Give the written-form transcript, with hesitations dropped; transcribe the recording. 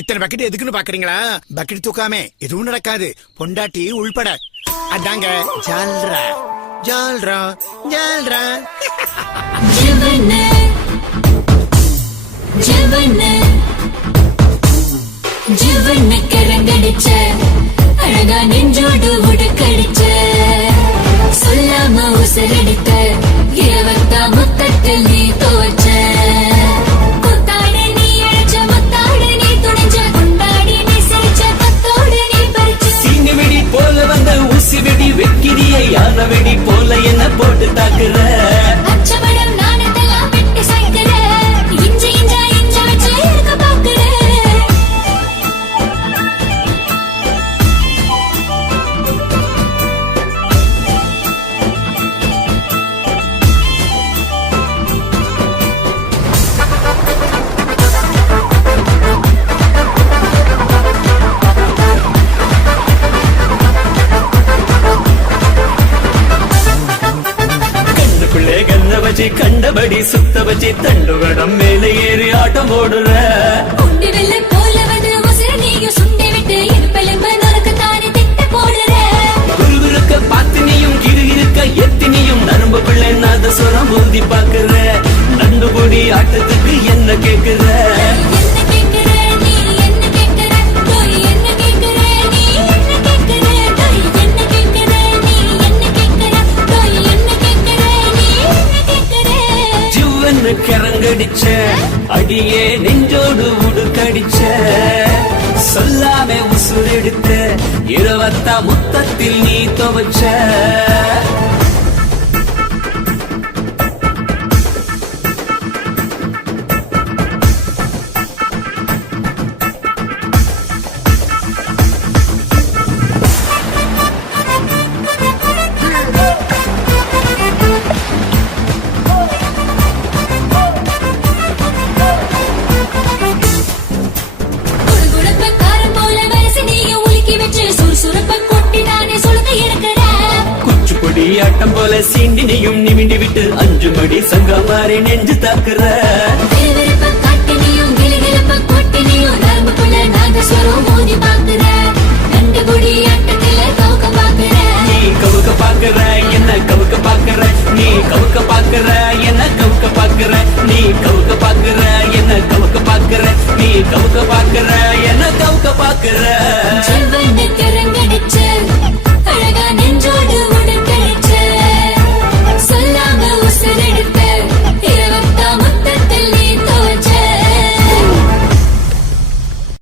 இத்தனை பக்கெட் எதுக்குன்னு பாக்குறீங்களா? பக்கெட் தூக்காம எதுவும் நடக்காது, பொண்டாட்டி உள்பட. அதாங்க ஜால்ரா ஜால்ரா ஜால்ரா. ஜீவன கரங்கடிச்ச அழகா நெஞ்சோடு உடுக்கடிச்ச சொல்லாம உசரடித்த இரவத்தா முத்தத்தில் நீ தோற்ற கொத்தாடு நீ அழைச்ச முத்தாடு நீ துணிஞ்ச கொண்டாடி நீ சிரிச்ச பத்தோடு நீ பறிச்ச சீனி வெடி போல வந்த ஊசி வெடி வெக்கிரியை யான வெடி போல என்ன போட்டு தாக்குற அச்சமடம் நானதெல்லாம் வெட்டி சாய்க்கிற இஞ்ச இஞ்ச இஞ்ச வச்சு இருக்க பாக்குற கண்டபடி சுத்த வச்சு தண்டுவடம் மேலே ஏறி ஆட்டம் போடுற குண்டி வெள்ளை போல வந்து உசிர நீயும் சுண்டி விட்டு இருப்பெலும்பு நொறுக்குத்தானே திட்ட போடுற குருகுருக்க பாத்தினியும் கிருகிருக்க எத்தினியும் நரம்பு பிள்ளை நாத சுரம் ஊதி பாக்குற நண்டுபொடி ஆட்டத்துக்கு என்ன கேக்குற என்ன கேக்குற நீ என்ன கேக்குற போய் என்ன கேக்குற நீ என்ன கேக்குற போய் என்ன கேக்குற நீ என்ன கேக்குற போய் என்ன கேக்குற நீ என்ன கேக்குற ஜிவ்வன்னு கரங்கடிச்ச அடியே நெஞ்சோடு உடுக்கடிச்ச சொல்லாம உசுரெடுத்த இரவத்தா முத்தத்தில் நீ துவச்ச குடுகுடுப்ப காரம் போல வயசு நீயும் உலுக்கி வச்சு சுறுசுறுப்ப கொட்டி நானே சுழுக்க எடுக்கிற குச்சிப்புடி ஆட்டம் போல சீண்டினியும் நிமிண்டி விட்டு 5 மடி சங்கா மாறி நெஞ்சு தாக்குற விறுவிறுப்ப காட்டி நீயும் கிளுகிளுப்ப கொட்டி நீயும் நரம்புக்குள்ள நாதஸ்வரம் மோதி பாக்குற நண்டு பொடி ஆட்டத்தில கவுக்க பாக்குற நீ கவுக்க பாக்குற என்ன கவுக்க பாக்குற நீ கவுக்க பாக்குற என்ன கவுக்க பாக்குற நீ கவுக்க பாக்குற என்ன கவுக்க பாக்குற நீ கவுக்க பாக்குற என்ன கவுக்க பாக்குற ஜீவன கரங்கடிச்ச